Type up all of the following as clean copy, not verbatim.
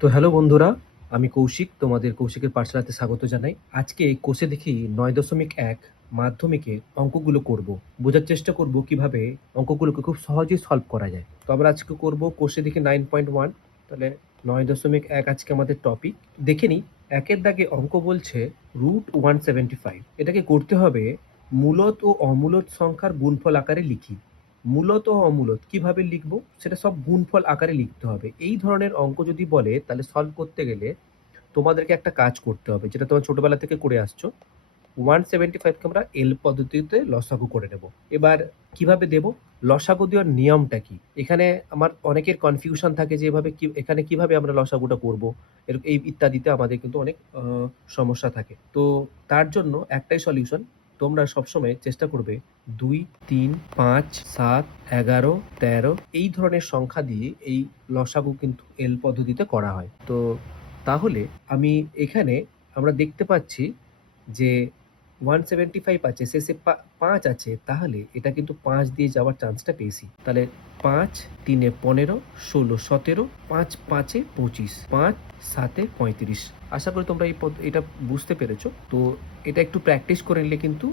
তো হ্যালো বন্ধুরা, আমি কৌশিক। তোমাদের কৌশিকের পাঠশালাতে স্বাগত জানাই। আজকে কোষে দেখি ৯.১ মাধ্যমিকের অঙ্কগুলো করব। বোঝার চেষ্টা করব কিভাবে অঙ্কগুলোকে খুব সহজেই সলভ করা যায়। তো আমরা আজকে করব কোষে দেখি 9.1। তাহলে ৯.১ আজকে আমাদের টপিক। দেখে নিই, একের দাগে অঙ্ক বলছে √175। এটাকে করতে হবে মূলদ ও অমূলদ সংখ্যার গুণফল আকারে লিখি। মূলত ও অমূলত কিভাবে লিখব সেটা সব গুণফল আকারে লিখতে হবে। এই ধরনের অঙ্ক যদি বলে তাহলে সলভ করতে গেলে তোমাদেরকে একটা কাজ করতে হবে, যেটা তোমরা ছোটবেলা থেকে করে আসছো। 175কে আমরা এল পদ্ধতিতে লসাগু করে নেব। এবার কিভাবে দেব, লসাগু দেওয়ার নিয়মটা কি, এখানে আমার অনেকের কনফিউশন থাকে যে এভাবে এখানে কিভাবে আমরা লসাগুটা করব, এই ইত্যাদিতে আমাদের কিন্তু অনেক সমস্যা থাকে। তো তার জন্য একটাই সলিউশন, তোমরা সবসময় চেষ্টা করবে 2, 3, 5, 7, 11, 13 এই ধরনের সংখ্যা দিয়ে এই লসাগু কিন্তু এল পদ্ধতিতে করা হয়। তো তাহলে আমি এখানে আমরা দেখতে পাচ্ছি যে 175 আছে, শেষে 5 আছে, তাহলে এটা কিন্তু 5 দিয়ে যাওয়ার চান্সটা বেশি। তাহলে 5, 3 এ 15, 16, 17, 5, 5 এ 25, 5, 7 এ 35। আশা করি তোমরা এটা বুঝতে পেরেছো। তো এটা একটু প্র্যাকটিস করে নিলে কিন্তু,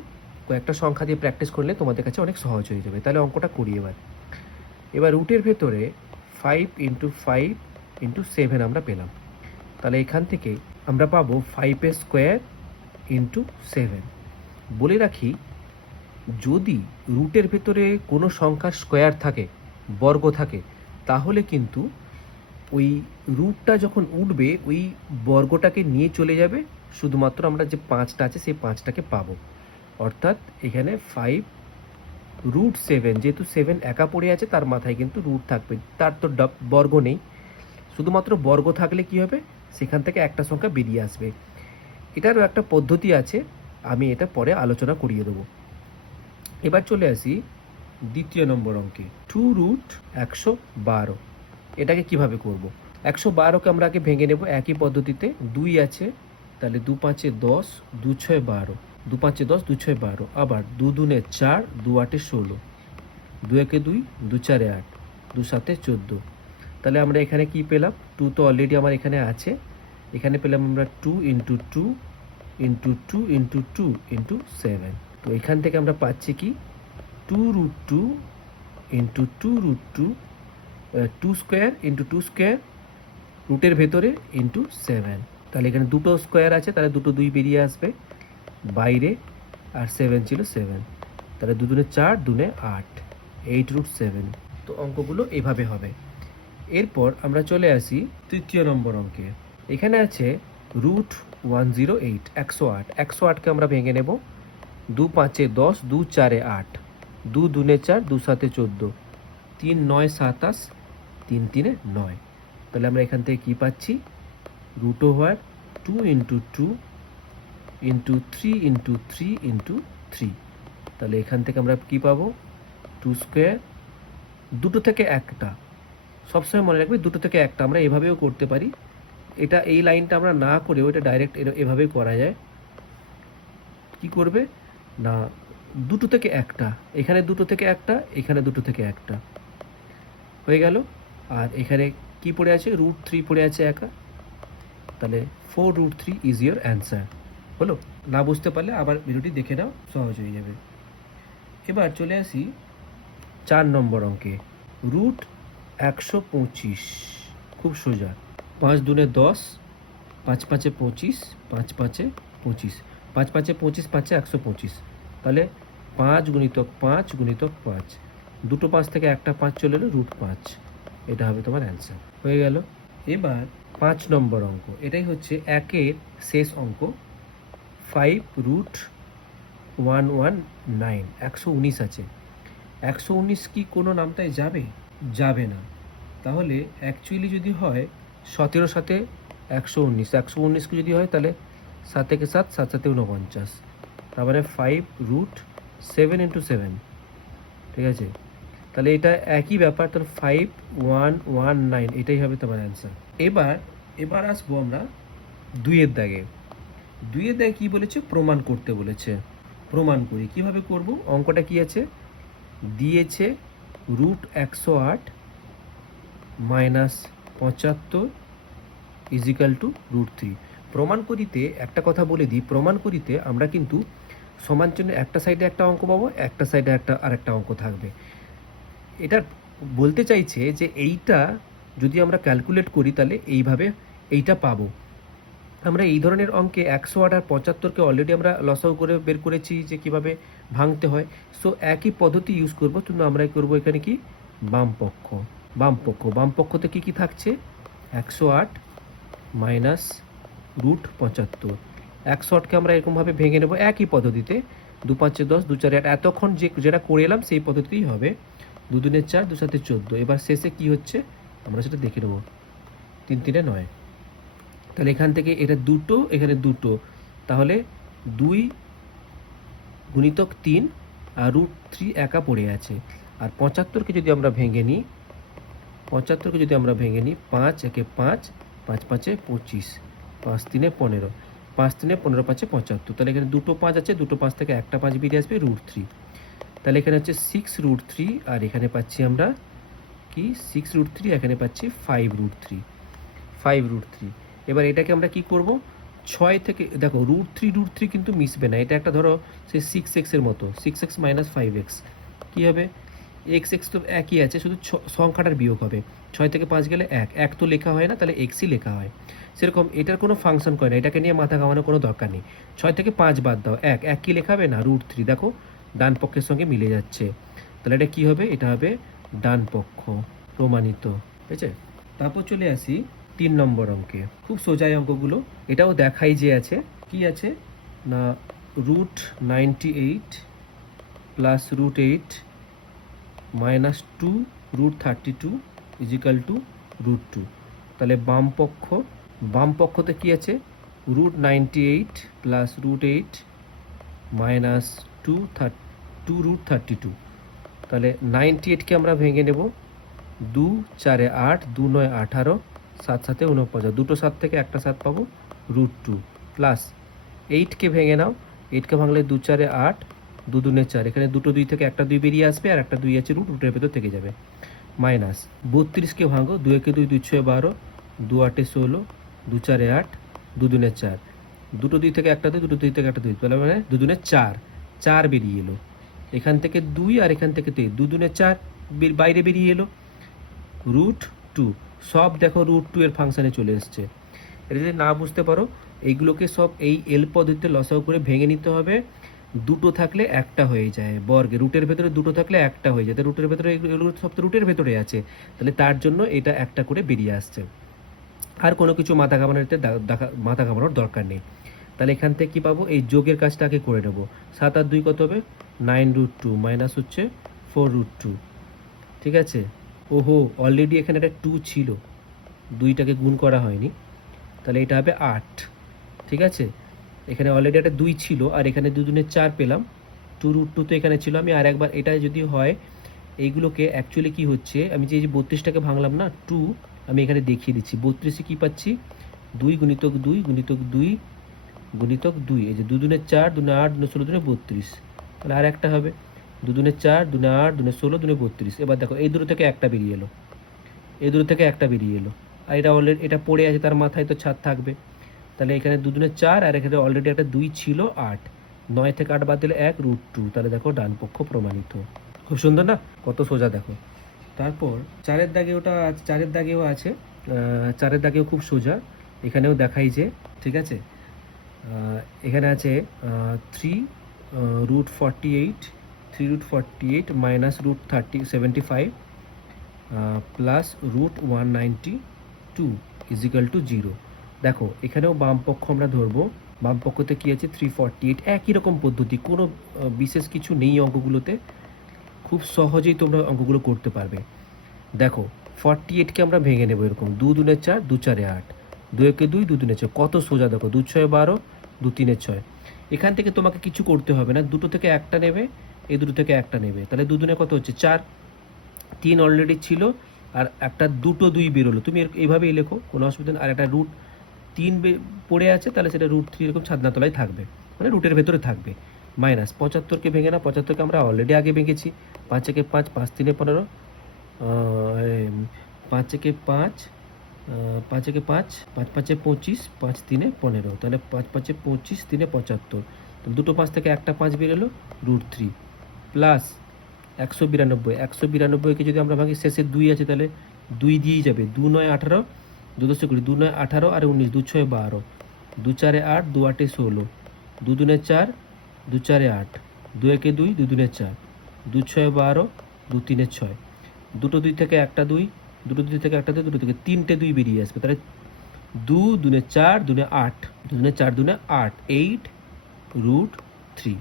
কয়েকটা সংখ্যা দিয়ে প্র্যাকটিস করলে তোমাদের কাছে অনেক সহজ হয়ে যাবে। তাহলে অঙ্কটা করি। এবার রুটের ভেতরে 5 × 5 × 7 আমরা পেলাম। তাহলে এখান থেকে আমরা পাবো 5 স্কোয়ার ইন্টু 7। বলে রাখি, যদি রুটের ভেতরে কোনো সংখ্যার স্কোয়ার থাকে, বর্গ থাকে, তাহলে কিন্তু ওই রুটটা যখন উঠবে ওই বর্গটাকে নিয়ে চলে যাবে, শুধুমাত্র আমরা যে 5টা আছে সেই 5টাকে পাবো। অর্থাৎ এখানে 5√7, যেহেতু 7 একা পড়ে আছে তার মাথায় কিন্তু রুট থাকবে, তার তো বর্গ নেই। শুধুমাত্র বর্গ থাকলে কি হবে, সেখান থেকে একটা সংখ্যা বেরিয়ে আসবে। এটারও একটা পদ্ধতি আছে, আমি এটা পরে আলোচনা করিয়ে দেবো। এবার চলে আসি দ্বিতীয় নম্বর অঙ্কে, 2√112। এটাকে কিভাবে করব, 112কে আমরা আগে ভেঙে নেব একই পদ্ধতিতে। 2 আছে, তাহলে 2 5 এ 10, 2 6 12, 2 5 এ 10, 2 6 12, আবার 2 2 এ 4, 2 8 এ 16, 2 1 এ 2, 2 4 এ 8, 2 7 এ 14। তাহলে আমরা এখানে কি পেলাম, 2 তো অলরেডি আমার এখানে আছে, এখানে পেলাম আমরা 2 × 2 × 2 × 2 × 7। তো এখান থেকে আমরা পাচ্ছি কি, 2√2 × 2√2, 2 স্কোয়ার × 2 স্কোয়ার, রুটের ভেতরে ইন্টু 7। তাহলে এখানে দুটো স্কোয়ার আছে, তাহলে দুটো 2 বেরিয়ে আসবে বাইরে, আর 7 ছিল 7, তাহলে 2 2 4, 2 8, 8√7। তো অঙ্কগুলো এইভাবে হবে। এরপর আমরা চলে আসি তৃতীয় নম্বর অঙ্কে। এখানে আছে √108, 108। 108কে আমরা ভেঙে নেব, 2 5 এ 10, 2 4 এ 8, 2 2 এ 4, 2 7 এ 14, 3 9 27, 3 3 এ 9। তাহলে আমরা এখান থেকে কি পাচ্ছি, √2 × 2 × 3 × 3 × 3। তাহলে এখান থেকে আমরা কি পাবো, 2 স্কোয়ার, দুটো থেকে একটা, সবসময় মনে রাখবে দুটো থেকে একটা। আমরা এভাবেও করতে পারি, এটা এই লাইনটা আমরা না করেও এটা ডাইরেক্ট এভাবেই করা যায়। কি করবে না, দুটো থেকে একটা, এখানে দুটো থেকে একটা, এখানে দুটো থেকে একটা হয়ে গেল। আর এখানে কি পড়ে আছে, √3 পড়ে আছে একা, তাহলে 4√3 ইজ ইয়োর অ্যান্সার। হলো, না বুঝতে পারলে আবার ভিডিওটি দেখে নাও, সহজ হয়ে যাবে। এবার চলে আসি 4 নম্বর অঙ্কে, √125। খুব সোজা, 5 2 এ 10, 5 5 এ 25, 5 5 এ 25, 5 5 এ 25, 5 এ 125। তাহলে 5 × 5 × 5, দুটো 5 থেকে একটা 5 চলে এলো, √5। এটা হবে তোমার অ্যান্সার, হয়ে গেল। এবার 5 নম্বর অঙ্ক, এটাই হচ্ছে একের শেষ অঙ্ক, 5√119, 119 আছে। 119 কি কোনো নামটায় যাবে, যাবে না। তাহলে অ্যাকচুয়ালি যদি হয় 17 সাথে 119, 119কে যদি হয় তাহলে 7 একে 7, 7 7 এ 49, তার মানে 5√7 × 7। ঠিক আছে, তাহলে এটা একই ব্যাপার, তাহলে 5119, এটাই হবে তোমার অ্যান্সার। এবার আসবো আমরা 2-এর দাগে। 2-এর দাগে কী বলেছে, প্রমাণ করতে বলেছে। প্রমাণ করি, কিভাবে করব, অঙ্কটা কি আছে, দিয়েছে √108 - 75 ইজিক্যাল টু রুট থ্রি। প্রমাণ করিতে একটা কথা বলে দিই, প্রমাণ করিতে আমরা কিন্তু সমান চিহ্ন একটা সাইডে একটা অঙ্ক পাবো, একটা সাইডে আরেকটা অঙ্ক থাকবে। এটা বলতে চাইছে যে এইটা যদি আমরা ক্যালকুলেট করি তাহলে এইভাবে এইটা পাবো। আমরা এই ধরনের অঙ্কে 108 আর 75কে অলরেডি আমরা লসাগু করে বের করেছি যে কিভাবে ভাঙতে হয়। সো একই পদ্ধতি ইউজ করব, কিন্তু আমরা করব এখানে কি বাম পক্ষতে কি থাকছে 108 মাইনাস রুট 75। 108কে আমরা এরকমভাবে ভেঙে নেব একই পদ্ধতিতে, 2 5 10 2 4 8 এতক্ষণ যেটা করে এলাম সেই পদ্ধতিই হবে। 2 2 4 2 7 14। এবার শেষে কি হচ্ছে আমরা সেটা দেখে নেব। 3 3 9। তাহলে এখান থেকে এটা দুটো, এখানে দুটো, তাহলে 2 গুণিতক 3 আর রুট 3 একা পড়ে আছে। আর 75কে যদি আমরা ভেঙে নিই, 5 একে 5, 5 5 25, 5 3 15, 5 3 15 5 75। তাহলে এখানে দুটো 5 আছে, দুটো 5 থেকে একটা 5 বেরিয়ে আসবে রুট 3। তাহলে এখানে হচ্ছে 6 রুট 3, আর এখানে পাচ্ছি আমরা কি 6 রুট 3, এখানে পাচ্ছি 5 রুট 3, 5 রুট 3। এবার এটাকে আমরা কি করব, 6 থেকে দেখো রুট 3 কিন্তু মিশবে না, এটা একটা ধরো সেই 6x এর মতো, 6x মাইনাস 5x কী হবে, এক্স তো একই আছে, শুধু সংখ্যাটার বিয়োগ হবে। 6 থেকে 5 গেলে 1, 1 তো লেখা হয় না, তাহলে এক্সই লেখা হয়। সেরকম এটার কোনো ফাংশন করে না, এটাকে নিয়ে মাথা ঘামানোর কোনো দরকার নেই। 6 থেকে 5 বাদ দাও, 1 কি লেখা হবে না রুট 3, দেখো ডান পক্ষের সঙ্গে মিলে যাচ্ছে। তাহলে এটা কী হবে, এটা হবে ডান পক্ষ প্রমাণিত, ঠিক আছে। তারপর চলে আসি 3 নম্বর অঙ্কে। খুব সোজা অঙ্কগুলো, এটাও দেখাই যে আছে কি আছে না root 98 plus root 8 minus 2 root 32 is equal to root 2। তাহলে বাম পক্ষতে কী আছে, root 98 plus root 8 minus 2 root 32। তাহলে 98কে আমরা ভেঙে নেব, 2 4 8, 2 9 18, 7 7 49, দুটো 7 থেকে একটা 7 পাবো রুট 2, প্লাস 8কে ভেঙে নাও, 8কে ভাঙলে 2 4 8, 2 2 4, এখানে দুটো 2 থেকে একটা 2 বেরিয়ে আসবে, আর একটা 2 আছে রুটের ভেতর থেকে যাবে, মাইনাস 32কে ভাঙো, 2 1 2 2 6 12, 2 8 16, 2 4 8, 2 2 4, দুটো 2 থেকে একটা 2, দুটো 2 থেকে একটা 2, তাহলে মানে 2 2 4, 4 বেরিয়ে এলো। এখান থেকে 2 আর এখান থেকে 3, 2 2 4 বাইরে বেরিয়ে এলো, রুট 2। সব দেখো রুট 2 এর ফাংশানে চলে এসছে। এটা যদি না বুঝতে পারো, এইগুলোকে সব এই এল পদ্ধতিতে লসাগু করে ভেঙে নিতে হবে। দুটো থাকলে একটা হয়ে যায় বর্গে, রুটের ভেতরে দুটো থাকলে একটা হয়ে যায়, রুটের ভেতরে এগুলো সব তো রুটের ভেতরে আছে, তাহলে তার জন্য এটা একটা করে বেরিয়ে আসছে। আর কোনো কিছু মাথা ঘামানোর দরকার নেই। তাহলে এখান থেকে কী পাবো, এই যোগের কাজটা আগে করে নেবো। 7 আর 2 কত হবে, 9 রুট 2 মাইনাস হচ্ছে 4 রুট 2, ঠিক আছে। ওহো অলরেডি এখানে একটা 2 ছিল, 2টাকে গুণ করা হয়নি, তাহলে এটা হবে 8, ঠিক আছে। এখানে অলরেডি একটা 2 ছিল, আর এখানে 2 2 4 পেলাম, 2 রুট 2 তো এখানে ছিল। আমি আর একবার এটা যদি হয়, এইগুলোকে অ্যাকচুয়ালি কি হচ্ছে, আমি যে 32টাকে ভাঙলাম না 2, আমি এখানে দেখিয়ে দিচ্ছি। 32-এ কী পাচ্ছি, 2 গুণিতক 2 গুণিতক 2 গুণিতক 2, এই যে 2 2 4, 2 8, 2 16, 2 32, তাহলে আর একটা হবে 2 2 4, 2 8, 2 16, 2 32। এবার দেখো এই দুটো থেকে একটা বেরিয়ে এলো, আর এটা অলরেডি এটা পড়ে আছে, তার মাথায় তো ছাদ থাকবে। তাহলে এখানে 2 2 4, আর এখানে অলরেডি একটা 2 ছিল 8, 9 থেকে 8 বাদ দিলে 1 রুট 2, তাহলে দেখো ডান পক্ষ প্রমাণিত। খুব সুন্দর না, কত সোজা দেখো। তারপর 4-এর দাগে ওটা 4-এর দাগেও আছে, 4-এর দাগেও খুব সোজা, এখানেও দেখাই যে, ঠিক আছে। এখানে আছে 3 root 48, 3 root 48 minus root 75 plus root 192 is equal to 0। দেখো এখানেও বাম পক্ষ আমরা ধরবো, বাম পক্ষতে কী আছে 348, একই রকম পদ্ধতি, কোনো বিশেষ কিছু নেই অঙ্কগুলোতে, খুব সহজেই তোমরা অঙ্কগুলো করতে পারবে। দেখো 48কে আমরা ভেঙে নেবো এরকম, 2 2 4, 2 4 8, 2 1 2, 2 2 6, কত সোজা দেখো, 2 6 12, 2 3 6। এখান থেকে তোমাকে কিছু করতে হবে না, দুটো থেকে একটা নেবে, এই দুটো থেকে একটা নেবে, তাহলে 2 2 কত হচ্ছে 4, 3 অলরেডি ছিল, আর একটা দুটো 2 বেরোলো, তুমি এইভাবেই লেখো, কোনো অসুবিধা নেই। আর একটা রুট 3 পড়ে আছে, তাহলে সেটা রুট 3 এরকম ছাদনাতলায় থাকবে, মানে রুটের ভেতরে থাকবে। মাইনাস 75কে ভেঙে না, 75কে আমরা অলরেডি আগে ভেঙেছি, 5 একে 5, 5 3 15, 5 একে 5, পাঁচ একে পাঁচ, পাঁচ পাঁচে 25, 5 তিনে 15, তাহলে 5 পাঁচে 25, 3 75, তো দুটো 5 থেকে একটা 5 বেরোলো, √3 প্লাস 192, 192কে যদি আমরা ভাঙি, শেষে 2 আছে তাহলে 2 দিয়েই যাবে, 2 9 18, 2 10 20, 2 9 18 আর 19, 2 6 12, 2 4 8, 2 8 16, 2 2 4, 2 4 8, 2 1 2, 2 2 4, 2 6 12, 2 3 6, দুটো 2 থেকে একটা 2, দুটো 2 থেকে একটা 2, দুটো থেকে তিনটে 2 বেরিয়ে আসবে, তাহলে 2 2 4, 2 8, 2 4, 2 8, 8 √3।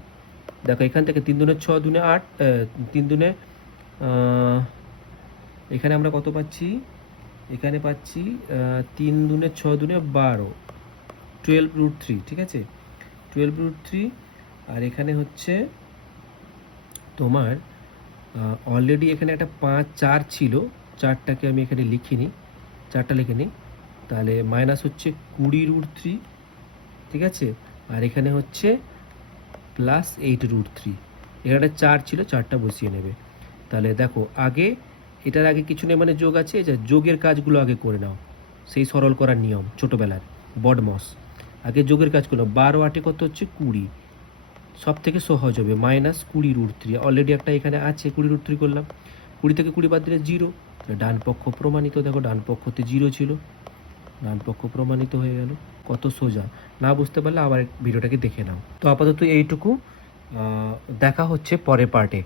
দেখো এখান থেকে 3 2 6, 2 8, 3 2, এখানে আমরা কত পাচ্ছি, এখানে পাচ্ছি 3 2 6, 2 12, 12 √3, ঠিক আছে, 12 √3। আর এখানে হচ্ছে তোমার অলরেডি এখানে একটা 5 4 ছিল, 4টাকে আমি এখানে লিখিনি, 4টা লিখে নিই, তাহলে মাইনাস হচ্ছে 20 √3, ঠিক আছে, আর এখানে হচ্ছে প্লাস 8 √3, এখানে 4 ছিল, 4টা বসিয়ে নেবে। তাহলে দেখো আগে এটার আগে কিছু নেই, মানে যোগ আছে, যে যোগের কাজগুলো আগে করে নাও, সেই সরল করার নিয়ম ছোটোবেলার বডমস, আগে যোগের কাজ করো। 12 8 কত হচ্ছে 20, সব থেকে সহজ হবে মাইনাস 20 √3, অলরেডি একটা এখানে আছে, 20 √3 করলাম, 20 থেকে 20 বাদ দিলে 0, ডান পক্ষ প্রমাণিত। দেখো ডান পক্ষতে 0 ছিল, ডান পক্ষ প্রমাণিত হয়ে গেল, কত সোজা। না বুঝতে পারলে আবার ভিডিওটাকে দেখে নাও। তো আপাতত এইটুকু, দেখা হচ্ছে পরের পার্টে।